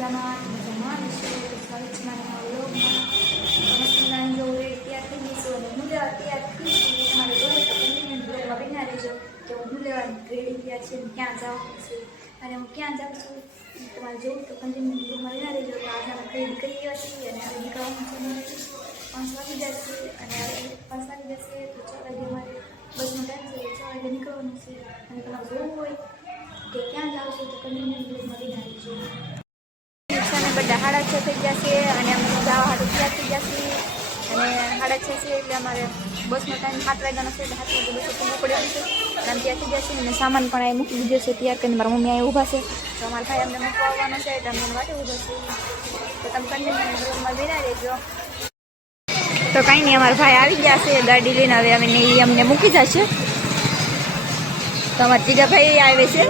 મજામાં છે સ્વાગત છે મારા વ્લોગમાં. તમે જો તૈયાર થઈ જઈશું અને હું લેવા તૈયાર થઈ તમારે જોઈએ તો કન્ટિન્યુ બ્લોગમાં બના રહેજો કે હું લેવા રેડી થયા છે ક્યાં જવાનું છે અને હું ક્યાં જાઉં છું તમારે જોવું તો કન્ટિન્યુ બ્લોગમાં બના રહેજો. તો આજે અમે ખરીદી કરી રહ્યા છીએ અને હવે નીકળવાનું છે મને 5 વાગી જશે અને હવે 5 વાગી જશે તો 6 વાગે અમારે બસનો ટાઈમ છે 6 વાગે નીકળવાનું છે અને તમારે જોવું હોય કે ક્યાં જાવ છો તો કન્ટિન્યુ બ્લોગમાં બના રહેજો. બધા 6:30 થઈ જશે અને અમે જવા હાટું તૈયાર થઈ જશે અને 6:30 છે એટલે અમારે બસનો ટાઈમ 7 વાગ્યાનો છે એટલે 7 વાગે બસ પૂરું પડ્યું છે અને ત્યાં થઈ જશે અને સામાન પણ અહીં મૂકી દીધો છે તૈયાર કરીને. મારા મમ્મી અહીં ઊભા છે તો અમારા ભાઈ અમને મૂકવા આવવાનો છે એટલે અમને વાટે ઊભા છે તો તમે કન્ટિન્યુ બ્લોગમાં બના રહેજો. તો કાંઈ નહીં અમારા ભાઈ આવી ગયા છે ગાડી લઈને હવે અમે એ અમને મૂકી જશે. તો અમારા જીગાભાઈ આવે છે.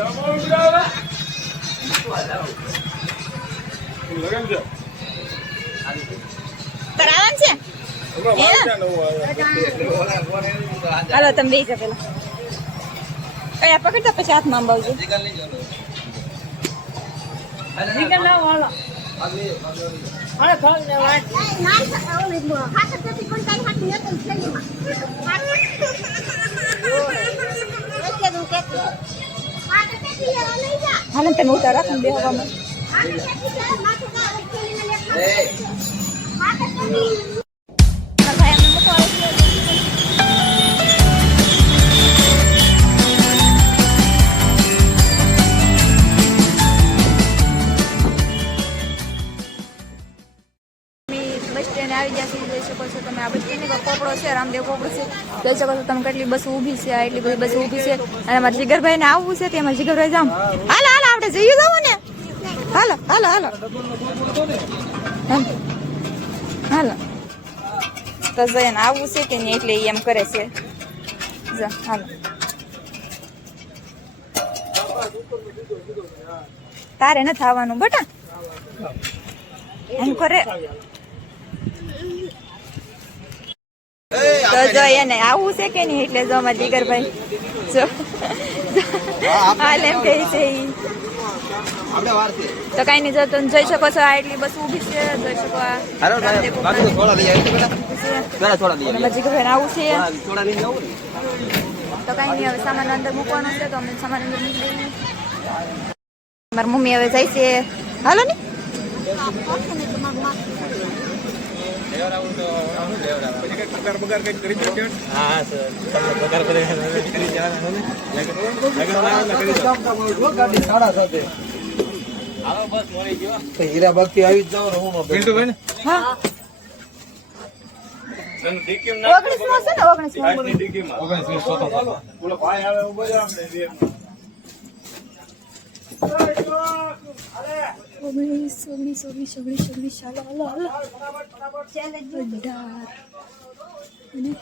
કરાવવાનું છે હાલો તમે બેસી પેલા કયા પકડતા પછી હાથમાં અંબાવજો. હાલ તમે ઉતાર રાખો બે હવામાં આવી જશે. જોઈ શકો છો તમે આ બસ સ્ટેન્ડ કોપડો છે રામદેવ કોપડો છે જોઈ શકો છો તમે કેટલી બસ ઊભી છે એટલી બધી બસ ઊભી છે અને અમારા જીગરભાઈ ને આવવું છે તેમાં જીગરભાઈ જામ હાલો હાલો આપણે જઈએ જવું ને હાલો હાલો હાલો હાલો તો જઈને આવવું છે કે નહીં એટલે એમ કરે છે. હાલો તારે નથી આવવાનું બટા એમ કરે તો જો એને આવું છે કે નહીં એટલે જો અમારા જીગરભાઈ જો હાલ એમ કહે છે તો કઈ નહીં જો તમે જોઈ શકો છો આ એટલી બસ ઊભી છે જોઈ શકો જીગરભાઈ આવું છે તો કઈ નહીં હવે સામાન અંદર મૂકવાનો છે તો અમે સામાન અંદર મૂકી દઈએ. મારી મમ્મી હવે જાય છે હાલો ને હીરા ભક્તિ આવી જ જાવ હું હા 19 હાલો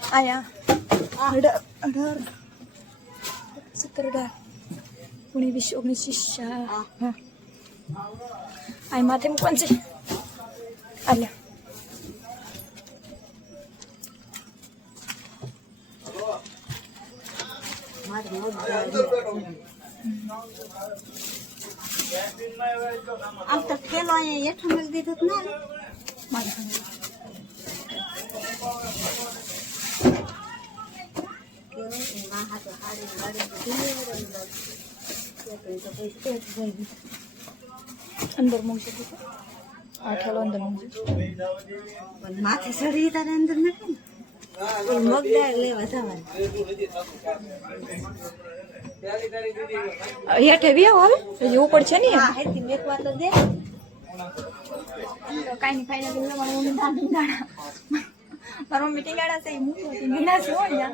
આયા 18 17 18 19 હા આ માથે મૂકવાનું છે આલ્યા આમ તો ખેલો અહીંયા હેઠો મેળ દીધો જ ના અંદર મૂકજો આ ઠેલો અંદર મૂકજો માથે ચડી તારે અંદર નાખે ને મગદાળ લેવા જવાનું હેઠે વ્યાવ હવે હજી ઉપર છે ને હા હેથી મેકવા તો દે તો કાંઈ નહીં ફાઇનલ મારી મમ્મી ટીંગાડા મારા મમ્મી ટીંગાડા છે એ મૂકવું ટીંગાડા છે હોય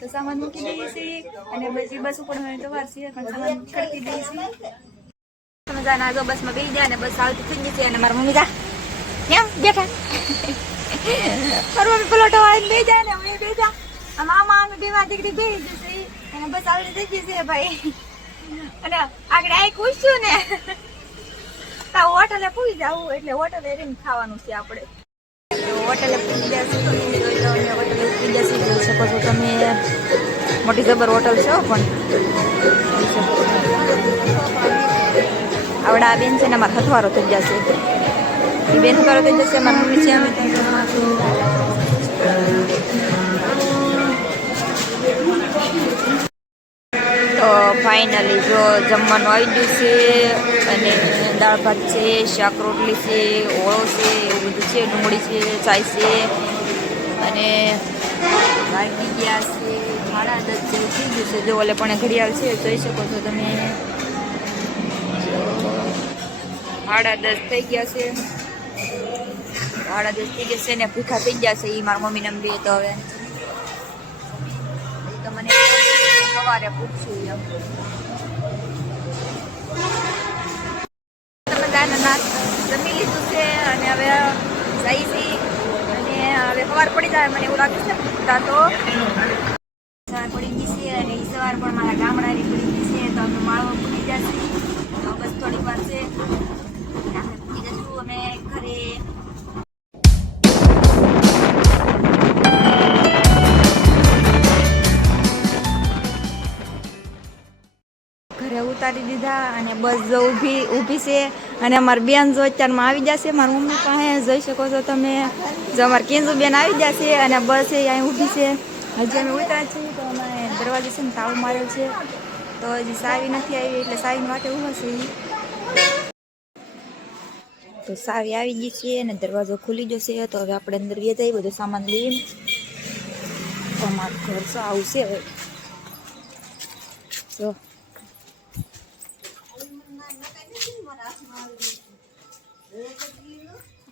તો સામાન મૂકી દઈએ છીએ અને પછી બસ ઉપર હોય તો વાર છે પણ સામાન ખડકી દઈએ છીએ. તમે જાના જો બસમાં બેસી જાય અને બસ આવતી થઈ ગઈ છે અને મારા મમ્મી જા કેમ બેઠા મારા મમ્મી પલોટો વાળીને બેસી જાય ને અમે બેસા મામા અમે બે માં દીકરી બેસી જશે અને બસ આવડી થઈ ગઈ છે ભાઈ અને આગળ આ પૂછ્યું ને હોટલે પૂરી જવું એટલે હોટલે રહીને ખાવાનું છે આપણે. હોટલે પૂરી જશે હોટલે પૂરી જશે જોઈ શકો છો તમે મોટી જબર હોટલ છે પણ આવડા બેન છે ને અમારે હથવારો થઈ જશે એ બેન હથવારો થઈ જશે મારી મમ્મી છે અમે તો ફાઇનલી જો જમવાનું આવી ગયું છે અને દાળ ભાત છે શાક રોટલી છે ઓળો છે એવું બધું છે ડુંગળી છે ચાય છે અને વાગી ગયા છે 10:30 જેવું થઈ ગયું છે જો ઓલે પણ ઘડિયાળ છે જોઈ શકો છો તમે 10:30 થઈ ગયા છે 10:30 થઈ ગયા છે ને ભૂખા થઈ ગયા છે એ મારા મમ્મીને બે તો હવે તો મને સવારે પૂછ્યું એમ જમી લીધું છે અને હવે જઈ છે અને હવે સવાર પડી જાય મને એવું લાગે છે તા તો સવાર પડી ગઈ છે અને એ સવાર પણ મારા ગામડાની પડી ગઈ છે તો અમે માળવો પૂરી જશે તો બસ થોડીક વાર છે જશું અમે ઘરે ઉતારી દીધા અને બસ જો ઊભી છે અને અમારી બેન જો અત્યારમાં આવી જશે મારી મમ્મી પાસે જોઈ શકો છો તમે જો અમારી કેન્જુ બેન આવી જશે અને બસ એ અહીં ઊભી છે હજી અમે ઉતરા છીએ તો અમારે દરવાજે છે ને તાળું મારેલ છે તો હજી સાવી નથી આવી એટલે સાવીને વાટે ઊભા છે તો સાવી આવી ગઈ છે અને દરવાજો ખુલી જશે તો હવે આપણે અંદર ગયા જઈએ બધો સામાન લઈને તો અમારું ઘર તો આવશે હવે તો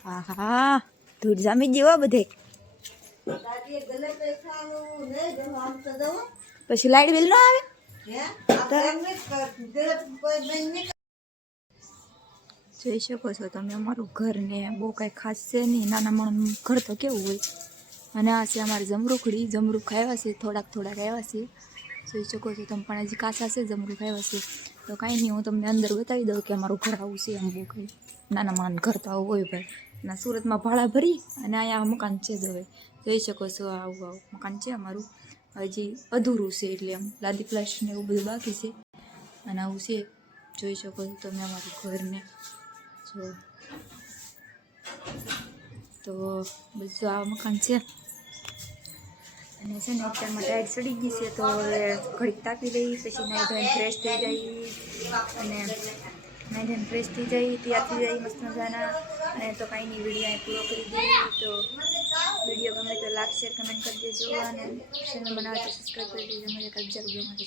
હા ધૂળ જામી ગયો બધે પછી લાઈટ બિલ ન આવે જોઈ શકો છો તમે અમારું ઘર ને બહુ કઈ ખાસ છે નહીં નાના માણસ ઘર તો કેવું હોય અને આ છે અમારી જમરૂખ આવ્યા છે થોડાક આવ્યા છે જોઈ શકો છો તમે પણ હજી કાચા છે જમરૂખ આવ્યા છે તો કાંઈ નહીં હું તમને અંદર બતાવી દઉં કે અમારું ઘર આવું છે એમ બહુ કંઈ નાના માણસ ઘર તો આવું હોય ભાઈ ના સુરતમાં ભાડા ભરી અને અહીંયા મકાન છે જ હવે જોઈ શકો છો આવું મકાન છે અમારું હજી અધૂરું છે એટલે એમ લાદી પ્લાસ્ટર ને એવું બધું બાકી છે અને આવું છે જોઈ શકો છો તમે અમારું ઘરને જો તો બધું આ મકાન છે અને છે ને અત્યારમાં ટાઈટ ચડી ગઈ છે તો હવે ઘડીક તાપી લઈ પછી નાઈ ધોઈને ફ્રેશ થઈ જાય અને નાઈ ધોઈને ફ્રેશ થઈ જાય તૈયાર થઈ જાય મસ્ત મજાના અને તો કાંઈ નહીં વિડીયો અહીં પૂરો કરી દઈએ તો વિડીયો ગમે તો લાઈક શેર કમેન્ટ કરી દેજો અને ચેનલ બનાવે તો સબસ્ક્રાઈબ કરી દેજો મને કબજા માટે